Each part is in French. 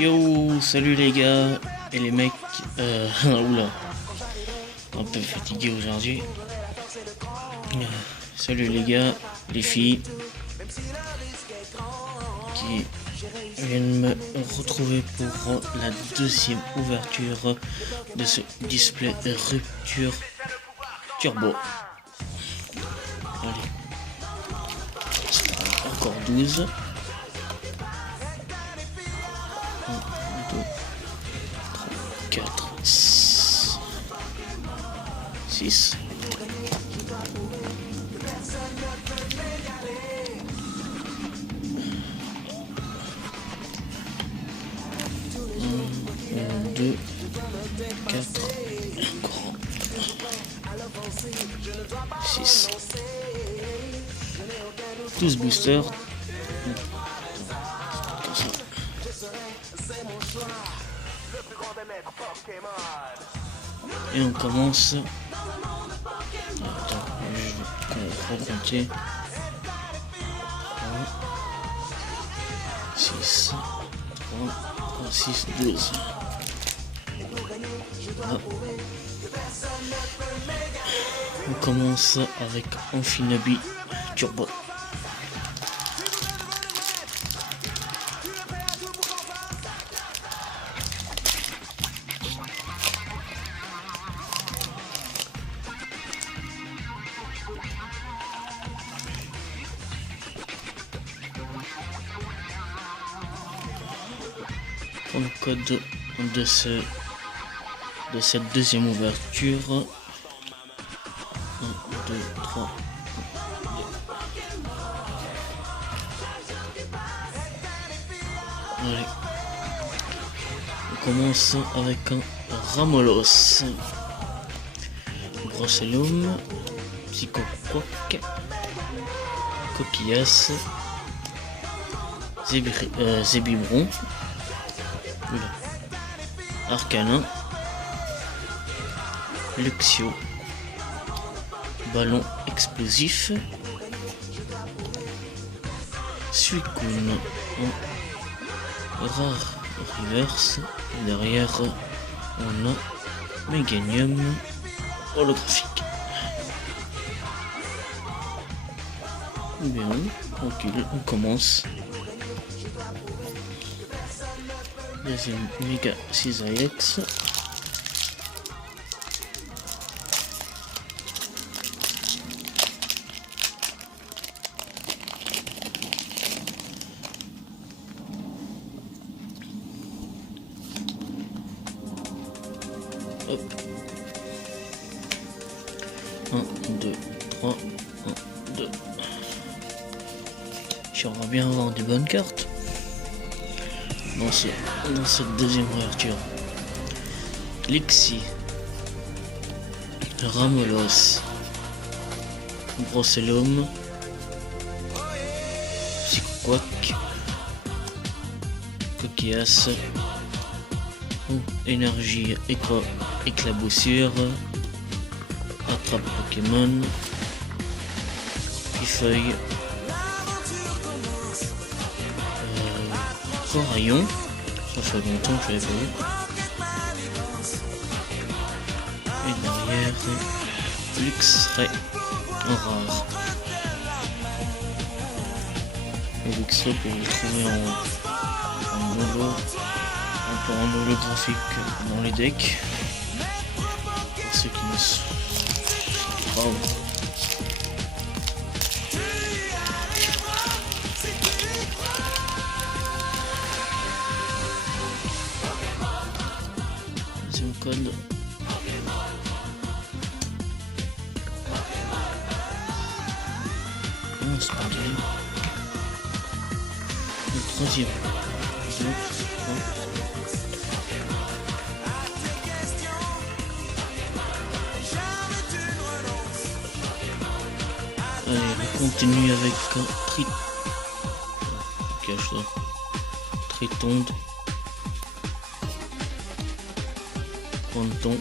Yo, salut les gars et les mecs. Oula, un peu fatigué aujourd'hui. Salut les gars, les filles qui viennent me retrouver pour la deuxième ouverture de ce display rupture turbo. Allez, encore 12. 1, 2, 3, 4, 6. Un, 2, 4, encore 6. 12 boosters. Et on commence. Attends, je vais recompter. 6, 3, 6, 12. On commence avec Amphinabi Turbo. Pour le code de cette deuxième ouverture, 1, 2, 3, 2. Allez. On commence avec un Ramolos, Brocellum, Psychoquac, Coquillas, Zébibron, Arcanin, Luxio, Ballon explosif, Suicune en rare reverse. Et derrière on a Meganium holographique. Bien, tranquille, on commence. Deuxième méga 6AX. Hop. 1, 2, 3, 1, 2. J'aimerais bien avoir des bonnes cartes dans cette deuxième ouverture. Lixi, Ramolos, Brocellum, Psychoquac, Coquillas, Énergie éclaboussure, Attrape Pokémon, Pifeuille, Coraillon, ça fait longtemps que je l'avais pas vu. Et derrière, Luxray en rare. Le Luxray que vous trouvez en holo, un peu en holographique dans les decks. Pour ceux qui ne sont pas. Code. Oh, c'est pas bien. Le troisième. 2, 3. Allez, on continue avec un Tritonde. Fronton,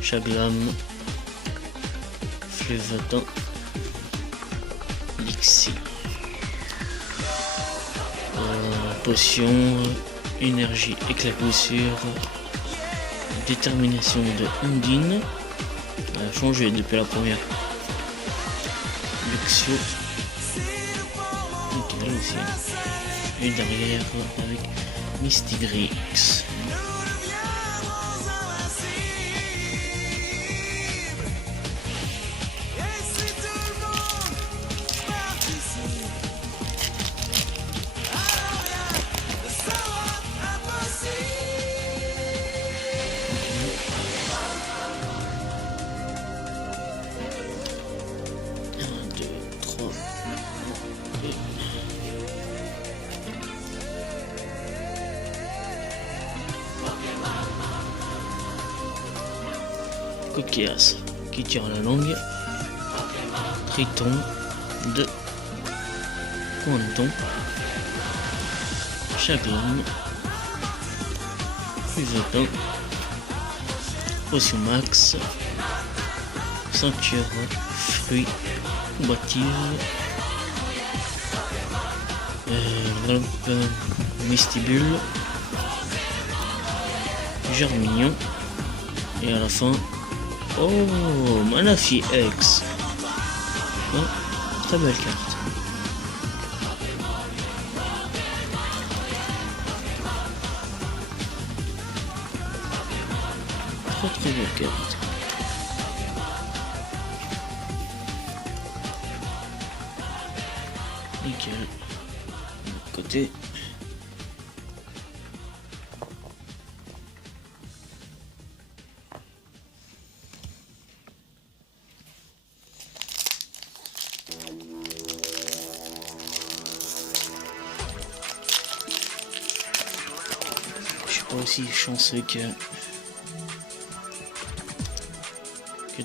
Chaglam, Fleuvatin, Lixi, potion, énergie, éclaboussure, détermination de Undine. Elle a changé depuis la première. Luxio. Nickel aussi. Et derrière avec Mystigrix. Coquillas qui tire la langue, Triton de Pointon, Chagrin, Fusetin, Potion Max, Ceinture, Fruits, Combative, Mystibule, Germignon, et à la fin, oh, Manaphy X. Oh, très belle carte. Très belle carte. Nickel. De côté. Je suis pas aussi chanceux que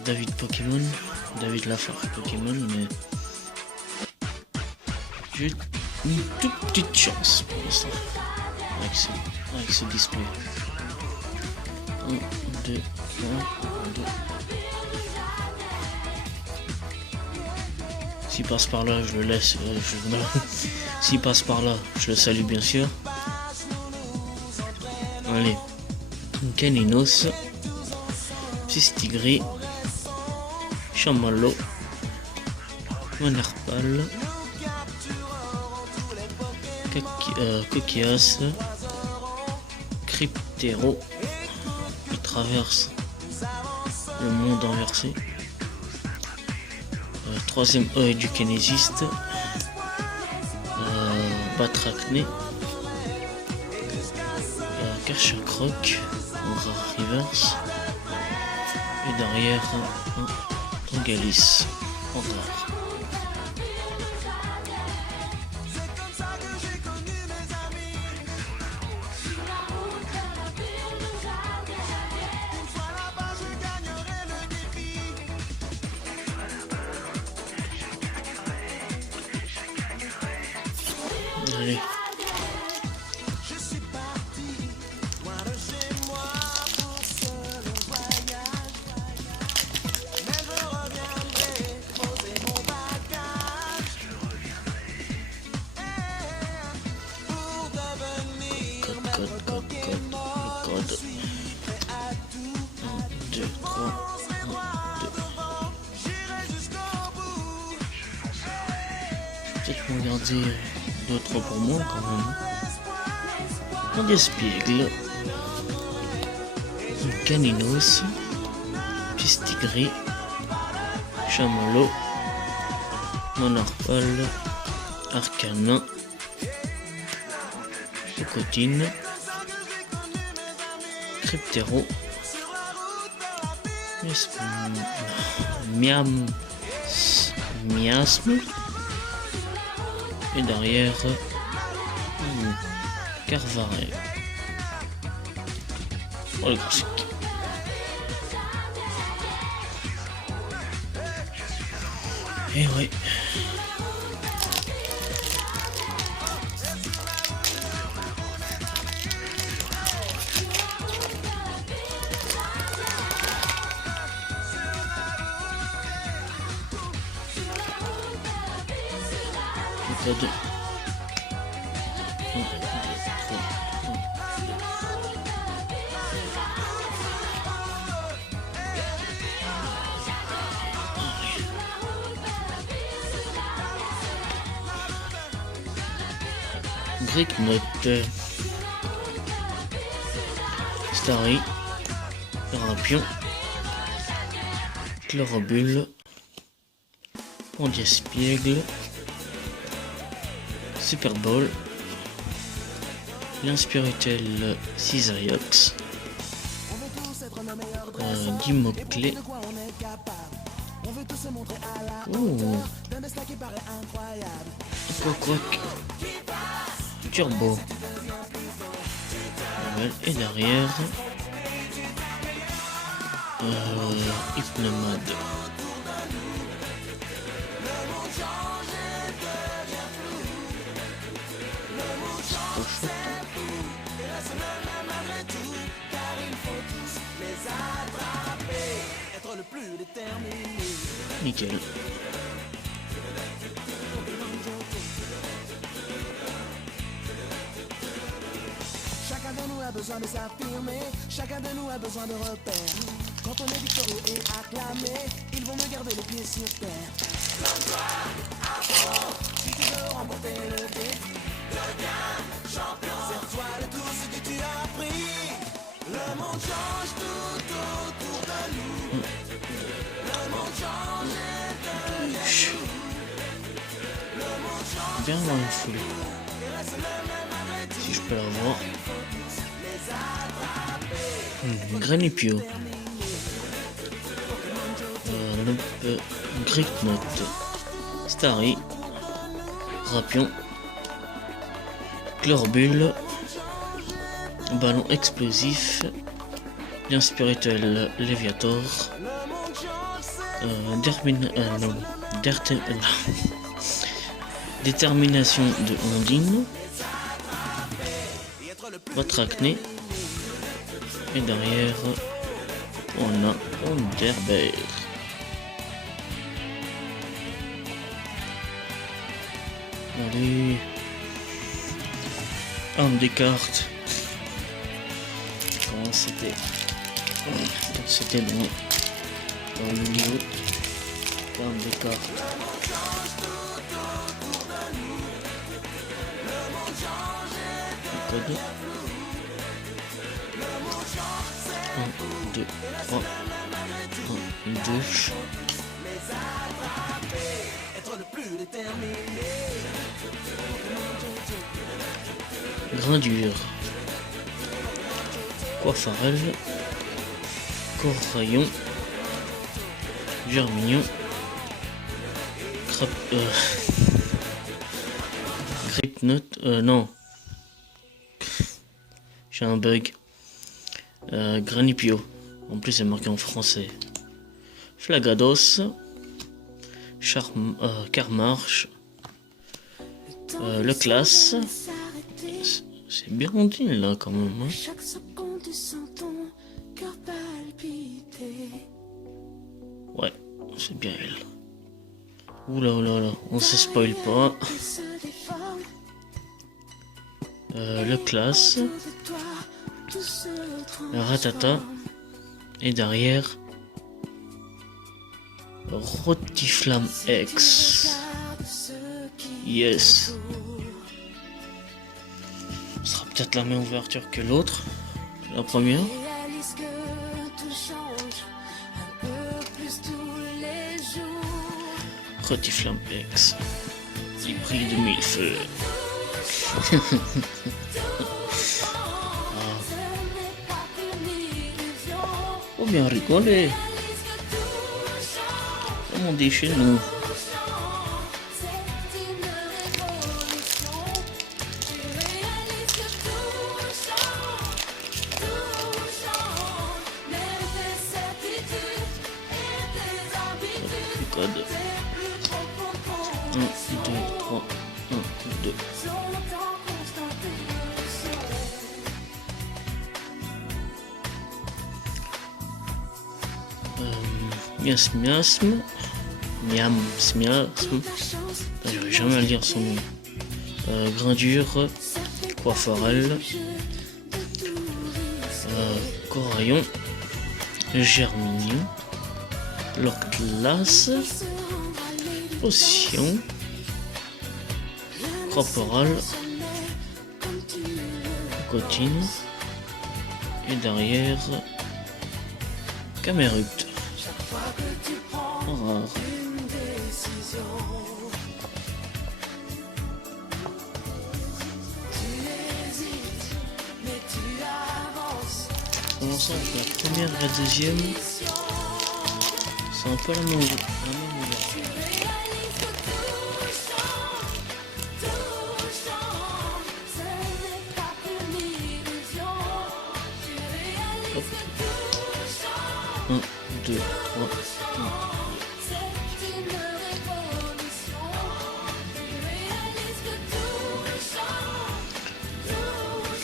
David Pokémon, David Lafarge Pokémon, mais j'ai une toute petite chance pour l'instant avec ce display. 1, 2, 3, 2. S'il passe par là, je le laisse. S'il passe par là, je le salue bien sûr. Allez, Caninos, Psystigris, Chamallow, Monarpal, Coquillas, Cryptero, qui traverse le monde inversé. Troisième œil du kinésiste, Batracné, Karchakroc en rare reverse, et derrière un Galis en rare. Allez. Code. 1, 2, 3, 1, 2. Peut-être m'en garder 2-3 pour moi quand même. Un Despiègle, un Caninos, Pistigris, Chamallow, Monarpal, Arcanin, Cocotine, Cryptero, Miasme, et derrière Carvaré. Oh le classique. Et oui. Code 1, 2, Greeknote, Starry, Rapion, Chlorobule, Pondiaspiègle, Super Bowl, L'Inspiritel Cisaiox, Dimoclé. Oh. Quoi Turbo. Et derrière Hypnomade. Nickel. Chacun de nous a besoin de s'affirmer, chacun de nous a besoin de repères. Quand on est victorieux et acclamé, ils vont mieux garder les pieds sur terre. Lance-toi à fond, si tu veux remporter le défi, deviens champion. Sers-toi de tout ce que tu as appris. Le monde change tout autour de nous. Le monde change et devient nous. Le monde change. Bien dans une foulée. Si je peux l'avoir. Granipio. Greeknote. Starry. Rapion. Chlorbule. Ballon explosif. L'Inspiritel Léviator. Détermination de Ondine. Votre acné. Et derrière on a Onderberg. Allez, un des cartes. Comment c'était? C'était dans le niveau. Un des cartes. Le code. 1, 2, 3, 1, 2. Grindure. Coiffarel. Coraillon. Germignon. Greeknote. Non. J'ai un bug. Granipio. En plus c'est marqué en français. Flagados. Carmarche. Le classe. C'est bien dit là quand même. Hein. Chaque seconde tu sens ton cœur palpiter. Ouais, c'est bien elle. Oula oula oula, on se spoil pas. Le classe. Ratata. Et derrière Rotiflamme X. Yes. Ce sera peut-être la même ouverture que l'autre. La première. Rotiflamme X. Il brille de mille feux. Faut bien rigoler. Comme on dit chez nous. Code 1, 2, 3, 1, 2. Miasme. J'arrive jamais à lire son nom. Grindure. Coiffarel. Coraillon. Germignon. L'Orclas. Potion. Corporal. Cocotine. Et derrière, Camerut. Rare. Commençons avec la première et la deuxième. C'est un peu la même ouverture. Hop. 1, 2, 3, 1.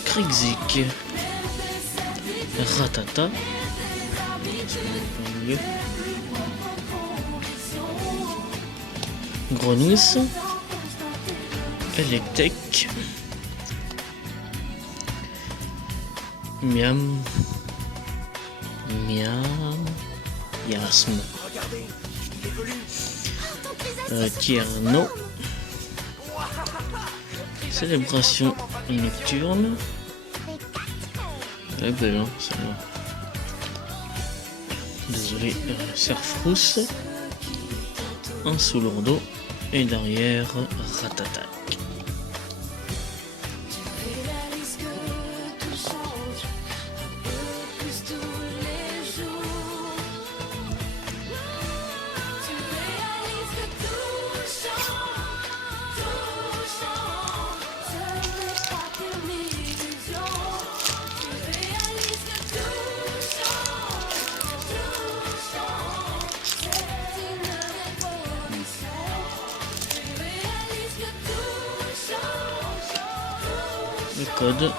Krixik. Ratata. Grenouille. Electek. Miam. Miam. Yasme. Tierno. Célébration nocturne. Elle est belle, hein, celle-là. Désolé, Serfrousse. Un sous lourdeau. Et derrière, Ratata. Le code 1,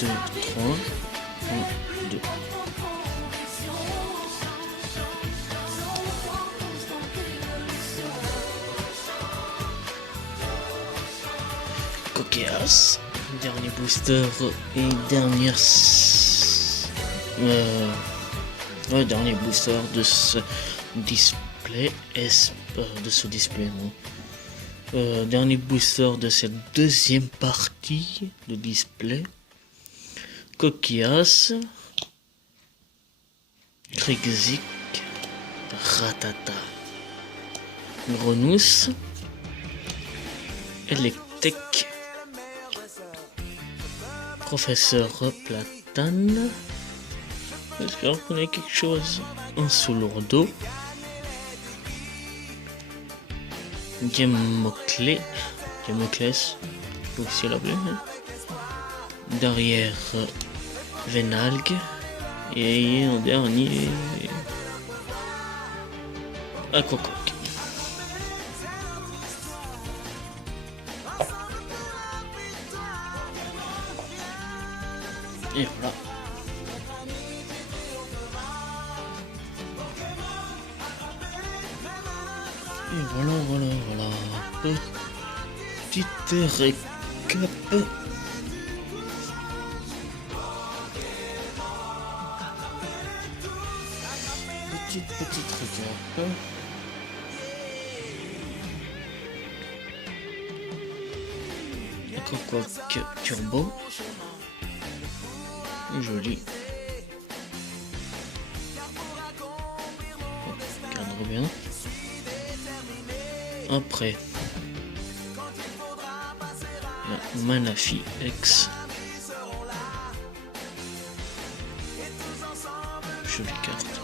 2, 3, 1, 2. Coqueas, dernier booster et dernière dernier booster de ce display dernier booster de cette deuxième partie de display. Coquillas, Krixik, Ratata, Grenouille, Electek, Professeur Platane. J'espère qu'on a quelque chose en sous lourdeau. Diamoclès, faut aussi l'appeler. Derrière Venalgue et en dernier Aquacoque. Et voilà. Et voilà. Petite récap. Petite récap. Aquacoque Turbo. Joli. Cadre bien. Après, la Manafi X. Jolie carte.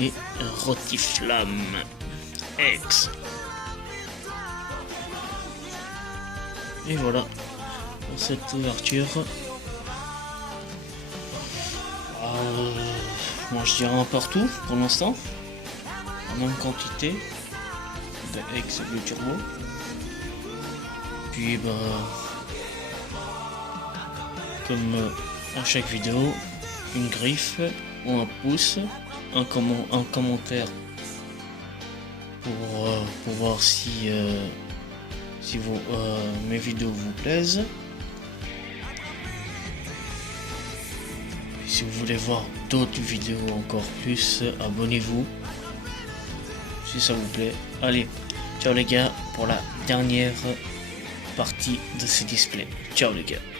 Et Rotiflamme X. Et voilà pour cette ouverture. Moi je dirais un partout pour l'instant, en même quantité de X et de turbo. Puis comme à chaque vidéo, une griffe ou un pouce, un commentaire pour voir si mes vidéos vous plaisent. Si vous voulez voir d'autres vidéos encore plus, abonnez-vous. si ça vous plaît. Allez, ciao les gars pour la dernière partie de ce display. Ciao les gars.